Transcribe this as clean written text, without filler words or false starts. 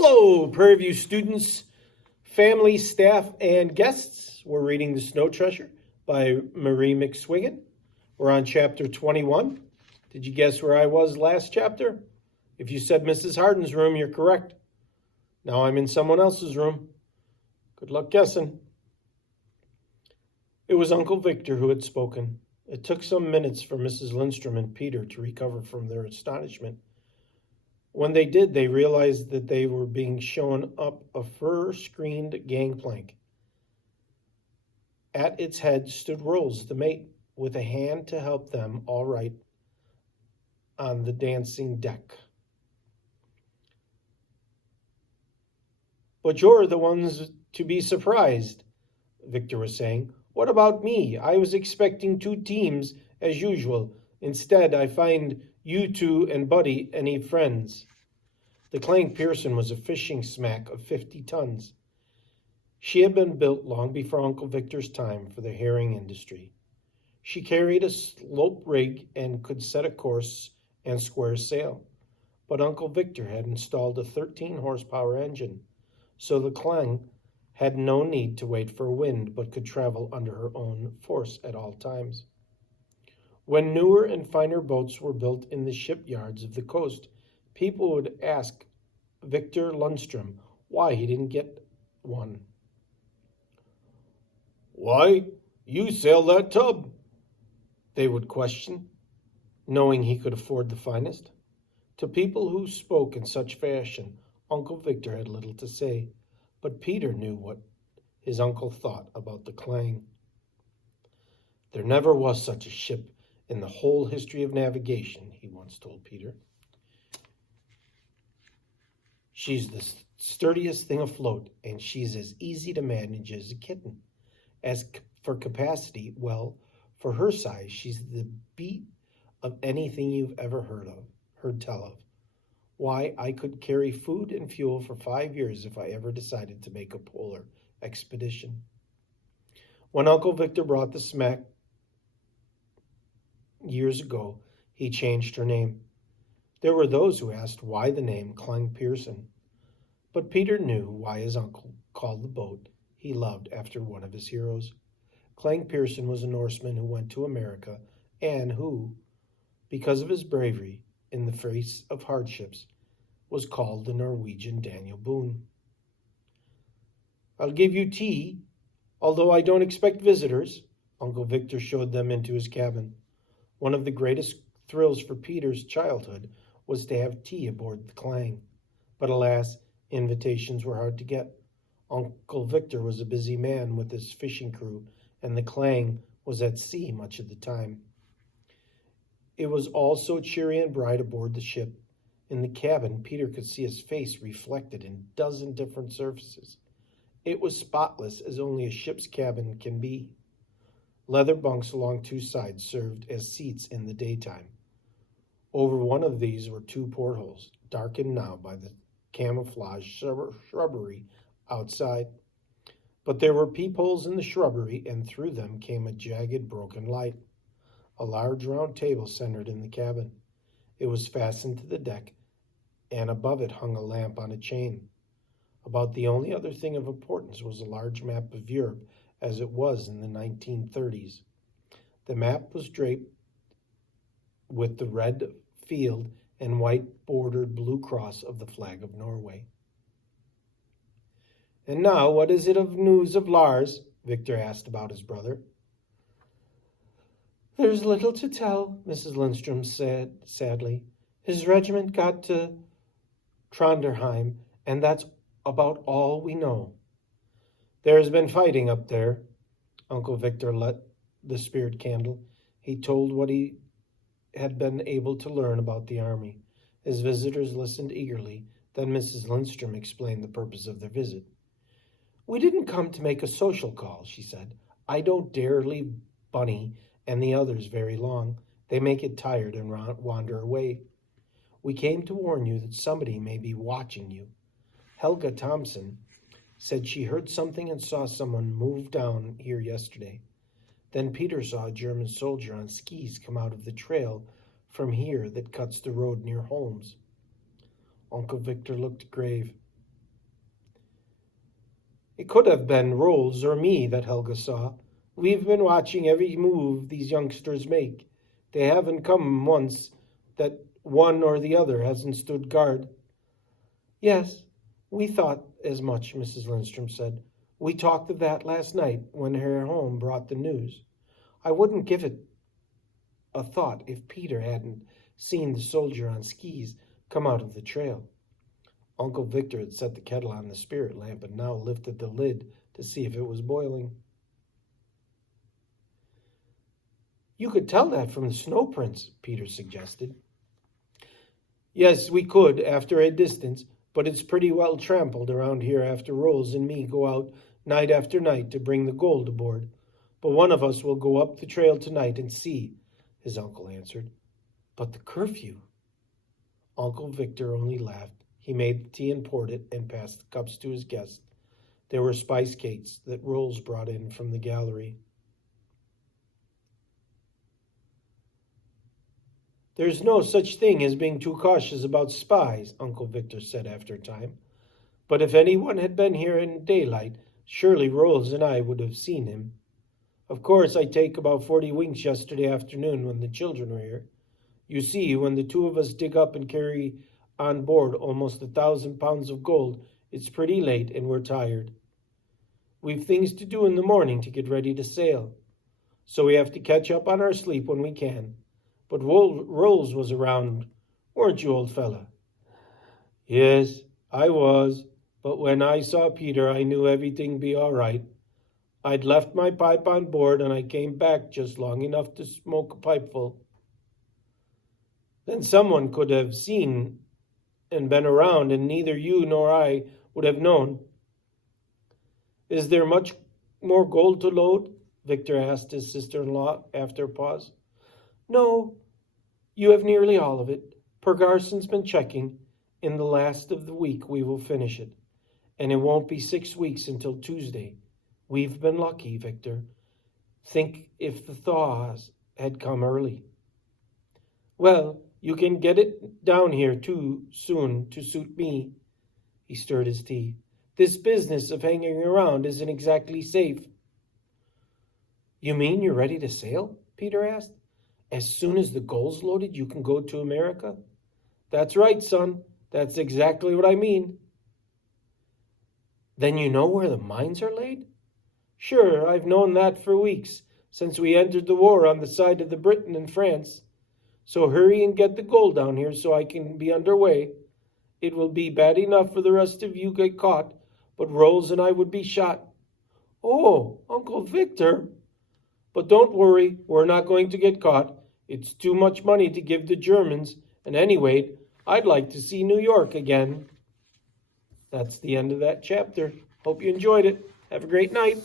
Hello, Prairie View students, family, staff, and guests. We're reading The Snow Treasure by Marie McSwiggan. We're on chapter 21. Did you guess where I was last chapter? If you said Mrs. Harden's room, you're correct. Now I'm in someone else's room. Good luck guessing. It was Uncle Victor who had spoken. It took some minutes for Mrs. Lindstrom and Peter to recover from their astonishment. When they did, they realized that they were being shown up a fur-screened gangplank. At its head stood Rose, the mate, with a hand to help them all right on the dancing deck. "But you're the ones to be surprised," Victor was saying. "What about me? I was expecting 2 teams as usual. Instead, I find you 2 and Buddy any friends." The Clank Pearson was a fishing smack of 50 tons. She had been built long before Uncle Victor's time for the herring industry. She carried a slope rig and could set a course and square sail. But Uncle Victor had installed a 13-horsepower engine, so the Clang had no need to wait for wind but could travel under her own force at all times. When newer and finer boats were built in the shipyards of the coast, people would ask Victor Lundstrom why he didn't get one. "Why, you sail that tub?" they would question, knowing he could afford the finest. To people who spoke in such fashion, Uncle Victor had little to say, but Peter knew what his uncle thought about the Clang. "There never was such a ship in the whole history of navigation," he once told Peter. "She's the sturdiest thing afloat, and she's as easy to manage as a kitten. As for capacity, well, for her size, she's the beat of anything you've ever heard tell of. Why, I could carry food and fuel for 5 years if I ever decided to make a polar expedition." When Uncle Victor brought the smack years ago, he changed her name. There were those who asked why the name Clang Pearson, but Peter knew why his uncle called the boat he loved after one of his heroes. Clang Pearson was a Norseman who went to America and who, because of his bravery in the face of hardships, was called the Norwegian Daniel Boone. "I'll give you tea, although I don't expect visitors." Uncle Victor showed them into his cabin. One of the greatest thrills for Peter's childhood was to have tea aboard the Clang. But alas, invitations were hard to get. Uncle Victor was a busy man with his fishing crew, and the Clang was at sea much of the time. It was all so cheery and bright aboard the ship. In the cabin, Peter could see his face reflected in a dozen different surfaces. It was spotless as only a ship's cabin can be. Leather bunks along 2 sides served as seats in the daytime. Over one of these were 2 portholes, darkened now by the camouflage shrubbery outside. But there were peepholes in the shrubbery, and through them came a jagged, broken light. A large round table centered in the cabin. It was fastened to the deck, and above it hung a lamp on a chain. About the only other thing of importance was a large map of Europe, as it was in the 1930s. The map was draped with the red field and white bordered blue cross of the flag of Norway. "And now, what is it of news of Lars?" Victor asked about his brother. "There's little to tell," Mrs. Lindstrom said sadly. "His regiment got to Trondheim, and that's about all we know." "There's been fighting up there." Uncle Victor lit the spirit candle. He told what he had been able to learn about the army. His visitors listened eagerly. Then Mrs. Lindstrom explained the purpose of their visit. "We didn't come to make a social call," she said. "I don't dare leave Bunny and the others very long. They may get tired and wander away. We came to warn you that somebody may be watching you. Helga Thompson said she heard something and saw someone move down here yesterday. Then Peter saw a German soldier on skis come out of the trail from here that cuts the road near Holmes." Uncle Victor looked grave. It could have been Rolls or me that Helga saw. We've been watching every move these youngsters make. They haven't come once that one or the other hasn't stood guard. Yes, we thought as much, Mrs. Lindstrom said. We talked of that last night when Herr Holm brought the news. I wouldn't give it a thought if Peter hadn't seen the soldier on skis come out of the trail. Uncle Victor had set the kettle on the spirit lamp and now lifted the lid to see if it was boiling. You could tell that from the snow prints, Peter suggested. Yes, we could, after a distance, but it's pretty well trampled around here after Rolls and me go out night after night to bring the gold aboard. But one of us will go up the trail tonight and see, his uncle answered. But the curfew. Uncle Victor only laughed. He made the tea and poured it and passed the cups to his guest. There were spice cakes that Rolls brought in from the gallery. There's no such thing as being too cautious about spies, Uncle Victor said after a time. But if anyone had been here in daylight, surely Rolls and I would have seen him. Of course, I take about 40 winks yesterday afternoon when the children were here. You see, when the two of us dig up and carry on board almost 1,000 pounds of gold, it's pretty late and we're tired. We've things to do in the morning to get ready to sail, so we have to catch up on our sleep when we can. But Rolls was around, weren't you, old fella? Yes, I was, but when I saw Peter, I knew everything'd be all right. I'd left my pipe on board, and I came back just long enough to smoke a pipeful. Then someone could have seen and been around, and neither you nor I would have known. Is there much more gold to load? Victor asked his sister-in-law after a pause. No, you have nearly all of it. Pergarson's been checking. In the last of the week we will finish it, and it won't be 6 weeks until Tuesday. We've been lucky, Victor. Think if the thaws had come early. Well, you can get it down here too soon to suit me. He stirred his tea. This business of hanging around isn't exactly safe. You mean you're ready to sail? Peter asked. As soon as the gold's loaded, you can go to America? That's right, son. That's exactly what I mean. Then you know where the mines are laid? Sure, I've known that for weeks, since we entered the war on the side of the Britain and France. So hurry and get the gold down here so I can be underway. It will be bad enough for the rest of you get caught, but Rolls and I would be shot. Oh, Uncle Victor! But don't worry, we're not going to get caught. It's too much money to give the Germans, and anyway, I'd like to see New York again. That's the end of that chapter. Hope you enjoyed it. Have a great night.